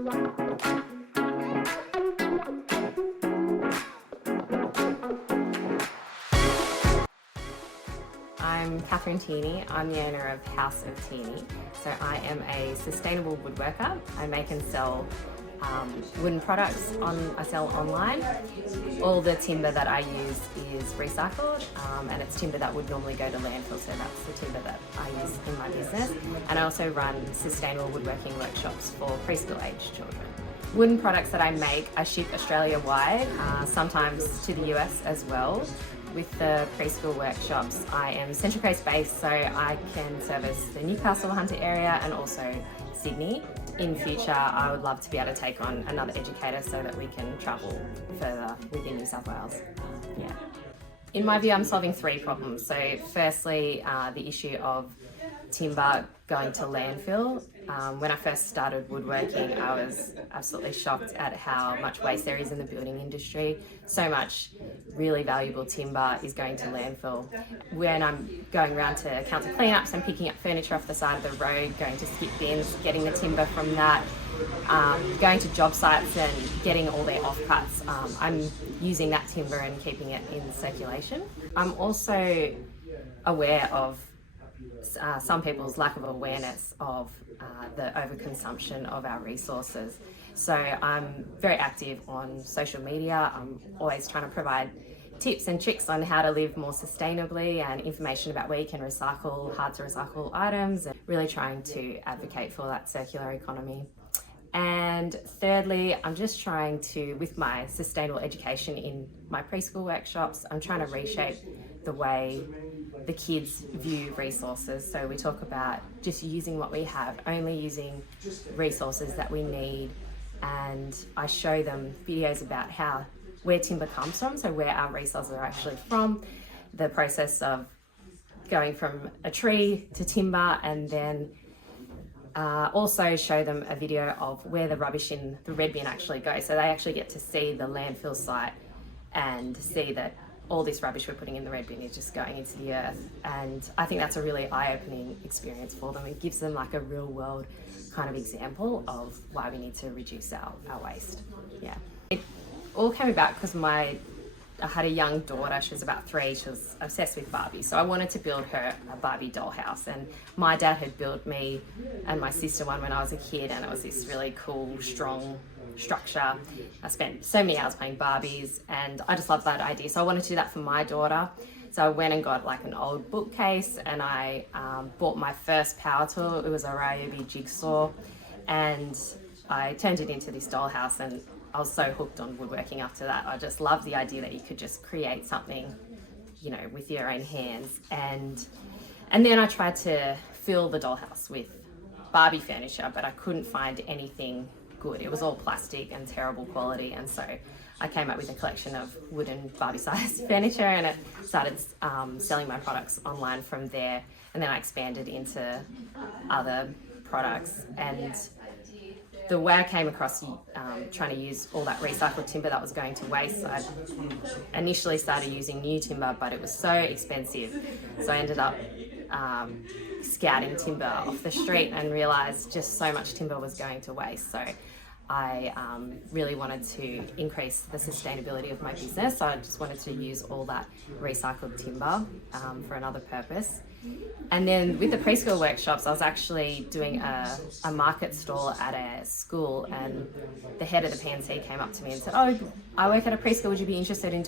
I'm Tierney. I'm the owner of House of Tierney. So I am a sustainable woodworker. I make and sell wooden products. I sell online. All the timber that I use is recycled, and it's timber that would normally go to landfill, so that's the timber that I use in my business. And I also run sustainable woodworking workshops for preschool age children. Wooden products that I make, I ship Australia-wide, sometimes to the US as well. With the preschool workshops, I am Central Coast based, so I can service the Newcastle Hunter area and also Sydney. In future, I would love to be able to take on another educator so that we can travel further within New South Wales. Yeah. In my view, I'm solving three problems. So firstly, the issue of timber going to landfill. When I first started woodworking, I was absolutely shocked at how much waste there is in the building industry. So much really valuable timber is going to landfill. When I'm going around to council cleanups, I'm picking up furniture off the side of the road, going to skip bins, getting the timber from that, going to job sites and getting all their offcuts. I'm using that timber and keeping it in circulation. I'm also aware of some people's lack of awareness of the overconsumption of our resources. So I'm very active on social media. I'm always trying to provide tips and tricks on how to live more sustainably and information about where you can recycle hard to recycle items, and really trying to advocate for that circular economy. And thirdly, I'm just trying to, with my sustainable education in my preschool workshops, I'm trying to reshape the way the kids view resources. So we talk about just using what we have, only using resources that we need. And I show them videos about where timber comes from, so where our resources are actually from, the process of going from a tree to timber, and then also show them a video of where the rubbish in the red bin actually goes. So they actually get to see the landfill site and see that all this rubbish we're putting in the red bin is just going into the earth. And I think that's a really eye-opening experience for them. It gives them like a real world kind of example of why we need to reduce our waste. Yeah. It all came about because I had a young daughter. She was about 3. She was obsessed with Barbie. So I wanted to build her a Barbie dollhouse. And my dad had built me and my sister one when I was a kid, and it was this really cool, strong structure. I spent so many hours playing Barbies, and I just loved that idea. So I wanted to do that for my daughter. So I went and got like an old bookcase, and I bought my first power tool. It was a Ryobi jigsaw, and I turned it into this dollhouse, and I was so hooked on woodworking after that. I just loved the idea that you could just create something, you know, with your own hands. And then I tried to fill the dollhouse with Barbie furniture, but I couldn't find anything good. It was all plastic and terrible quality, and so I came up with a collection of wooden Barbie-sized furniture, and it started selling my products online from there. And then I expanded into other products. And the way I came across trying to use all that recycled timber that was going to waste, I initially started using new timber, but it was so expensive. So I ended up scouting timber off the street and realised just so much timber was going to waste. So I really wanted to increase the sustainability of my business. So I just wanted to use all that recycled timber for another purpose. And then with the preschool workshops, I was actually doing a market stall at a school, and the head of the PNC came up to me and said, "Oh, I work at a preschool, would you be interested in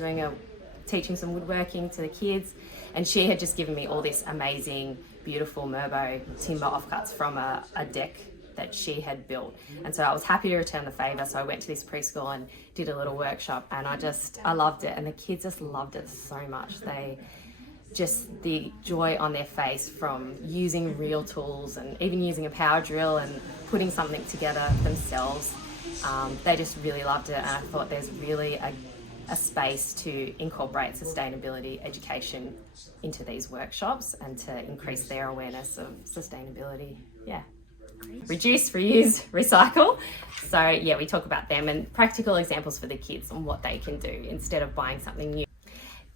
teaching some woodworking to the kids?" And she had just given me all this amazing, beautiful Merbo timber offcuts from a deck that she had built. And so I was happy to return the favour. So I went to this preschool and did a little workshop, and I loved it. And the kids just loved it so much. The joy on their face from using real tools and even using a power drill and putting something together themselves. They just really loved it. And I thought there's really a space to incorporate sustainability education into these workshops and to increase their awareness of sustainability. Yeah. Reduce, reuse, recycle. So yeah, we talk about them and practical examples for the kids on what they can do instead of buying something new.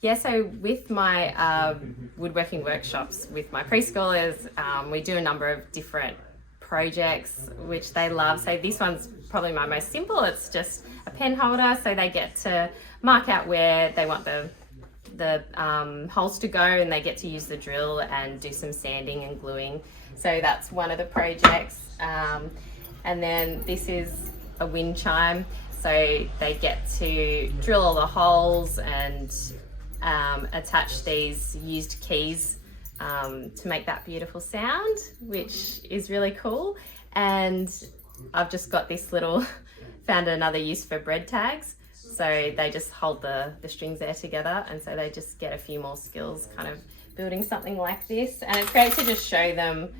Yeah, so with my woodworking workshops with my preschoolers, we do a number of different projects which they love. So this one's probably my most simple. It's just a pen holder, so they get to mark out where they want the holes to go, and they get to use the drill and do some sanding and gluing. So that's one of the projects. And then this is a wind chime, so they get to drill all the holes and attach these used keys to make that beautiful sound, which is really cool. And I've just got this found another use for bread tags. So they just hold the strings there together, and so they just get a few more skills kind of building something like this. And it's great to just show them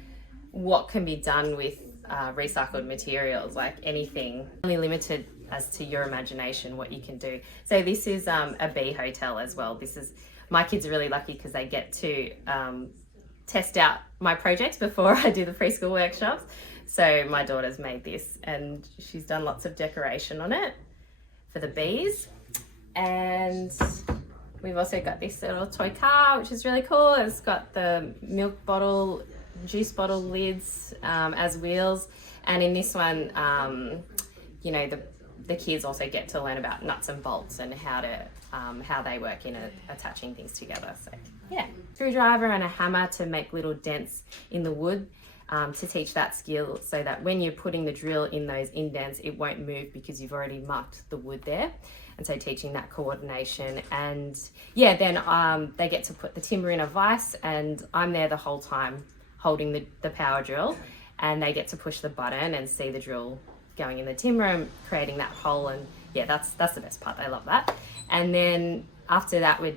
what can be done with recycled materials, like anything, only limited as to your imagination, what you can do. So this is a bee hotel as well. My kids are really lucky because they get to test out my projects before I do the preschool workshops. So my daughter's made this, and she's done lots of decoration on it for the bees. And we've also got this little toy car, which is really cool. It's got the milk bottle, juice bottle lids as wheels. And in this one, you know, the kids also get to learn about nuts and bolts and how they work in attaching things together. So yeah, screwdriver and a hammer to make little dents in the wood, to teach that skill, so that when you're putting the drill in those indents, it won't move because you've already marked the wood there. And so teaching that coordination. And yeah, then they get to put the timber in a vise, and I'm there the whole time holding the power drill, and they get to push the button and see the drill going in the timber and creating that hole. And yeah, that's the best part. They love that. And then after that, we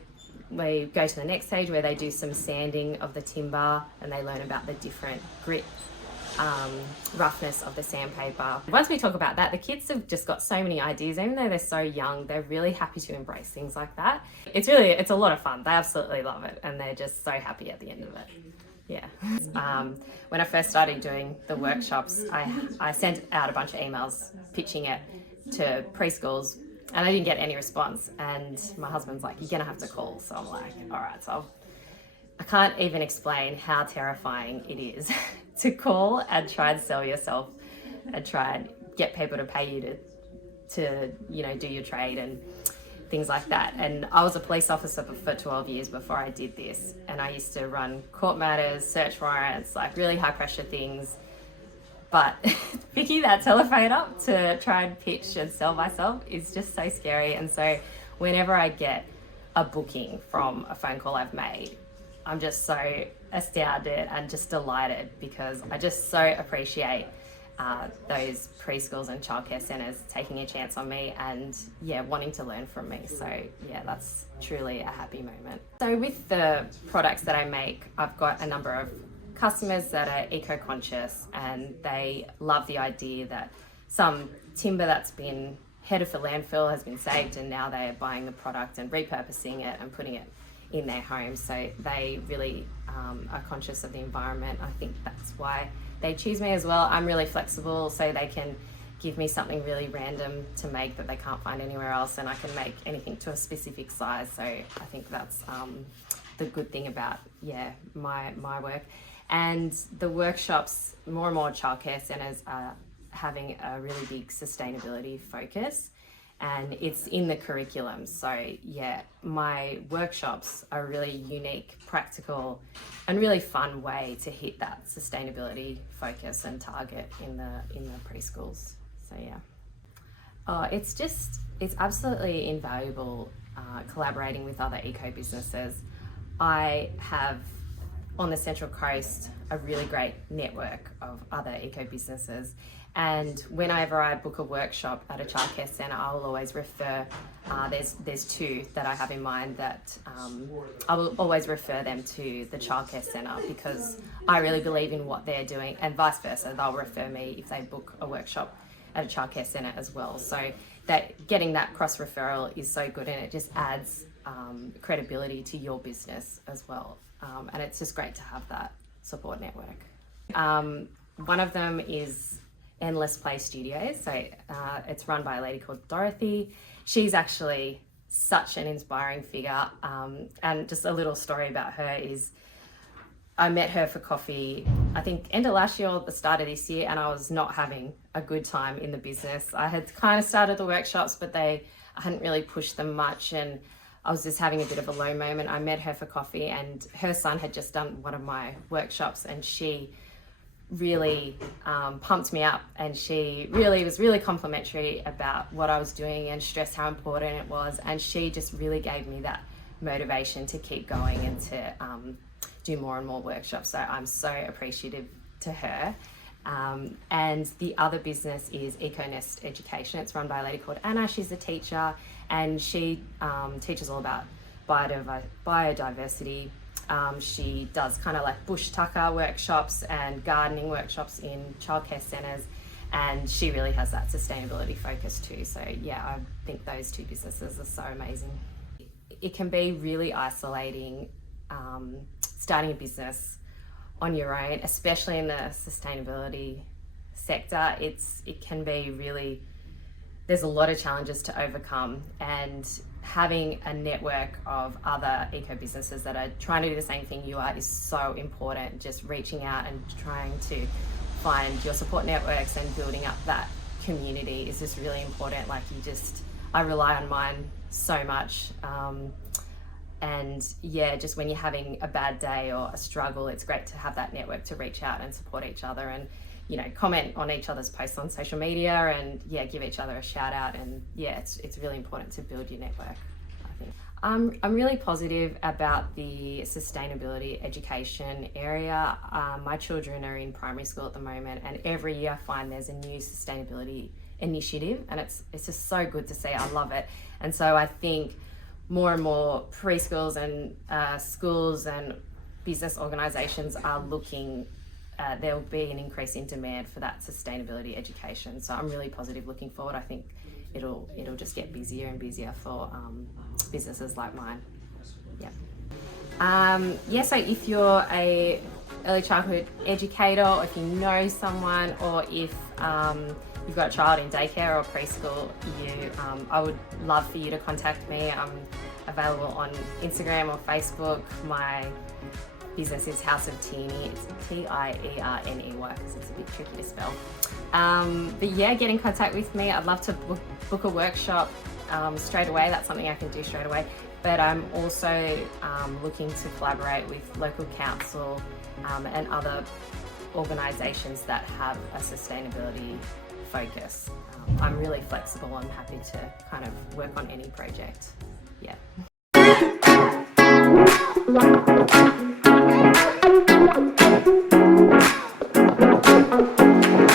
go to the next stage where they do some sanding of the timber, and they learn about the different grit, roughness of the sandpaper. Once we talk about that, the kids have just got so many ideas. Even though they're so young, they're really happy to embrace things like that. It's a lot of fun. They absolutely love it, and they're just so happy at the end of it. Yeah. When I first started doing the workshops, I sent out a bunch of emails pitching it to preschools, and I didn't get any response. And my husband's like, "You're gonna have to call." So I'm like, all right. So I can't even explain how terrifying it is to call and try and sell yourself and try and get people to pay you to you know, do your trade and things like that. And I was a police officer for 12 years before I did this, and I used to run court matters, search warrants, like really high pressure things. But picking that telephone up to try and pitch and sell myself is just so scary. And so whenever I get a booking from a phone call I've made, I'm just so astounded and just delighted, because I just so appreciate those preschools and childcare centres taking a chance on me and yeah, wanting to learn from me. So yeah, that's truly a happy moment. So with the products that I make, I've got a number of customers that are eco-conscious, and they love the idea that some timber that's been headed for landfill has been saved, and now they're buying the product and repurposing it and putting it in their homes. So they really are conscious of the environment. I think that's why they choose me as well. I'm really flexible, so they can give me something really random to make that they can't find anywhere else, and I can make anything to a specific size. So I think that's the good thing about my work. And the workshops, more and more childcare centres are having a really big sustainability focus, and it's in the curriculum. So yeah, my workshops are a really unique, practical and really fun way to hit that sustainability focus and target in the preschools. So yeah, it's absolutely invaluable collaborating with other eco businesses. I have on the Central Coast a really great network of other eco businesses, and whenever I book a workshop at a childcare centre, I will always refer, there's two that I have in mind that I will always refer them to the childcare centre, because I really believe in what they're doing, and vice versa, they'll refer me if they book a workshop at a childcare centre as well. So that getting that cross referral is so good, and it just adds credibility to your business as well. And it's just great to have that support network. One of them is Endless Play Studios. So it's run by a lady called Dorothy. She's actually such an inspiring figure. And just a little story about her is I met her for coffee, I think end of last year or the start of this year, and I was not having a good time in the business. I had kind of started the workshops, but I hadn't really pushed them much, and I was just having a bit of a low moment. I met her for coffee, and her son had just done one of my workshops, and she really pumped me up, and she was really complimentary about what I was doing and stressed how important it was, and she just really gave me that motivation to keep going and to do more and more workshops. So I'm so appreciative to her. And the other business is EcoNest Education. It's run by a lady called Anna. She's a teacher, and she teaches all about biodiversity. She does kind of like bush tucker workshops and gardening workshops in childcare centres, and she really has that sustainability focus too. So yeah, I think those two businesses are so amazing. It can be really isolating starting a business on your own, especially in the sustainability sector. It can be really, there's a lot of challenges to overcome, and having a network of other eco businesses that are trying to do the same thing you are is so important. Just reaching out and trying to find your support networks and building up that community is just really important. Like I rely on mine so much. And yeah, just when you're having a bad day or a struggle, it's great to have that network to reach out and support each other, and comment on each other's posts on social media, and yeah, give each other a shout out. And yeah, it's really important to build your network, I think. I'm really positive about the sustainability education area. My children are in primary school at the moment, and every year I find there's a new sustainability initiative, and it's just so good to see. I love it. And so I think more and more preschools and schools and business organisations are looking, there'll be an increase in demand for that sustainability education. So I'm really positive looking forward. I think it'll just get busier and busier for businesses like mine. Yeah. So if you're a early childhood educator, or if you know someone, or if you've got a child in daycare or preschool, I would love for you to contact me. I'm available on Instagram or Facebook. My business is House of Tierney. It's Tierney because it's a bit tricky to spell. But yeah, get in contact with me. I'd love to book a workshop straight away. That's something I can do straight away. But I'm also looking to collaborate with local council and other organisations that have a sustainability focus. I'm really flexible. I'm happy to kind of work on any project. Yeah.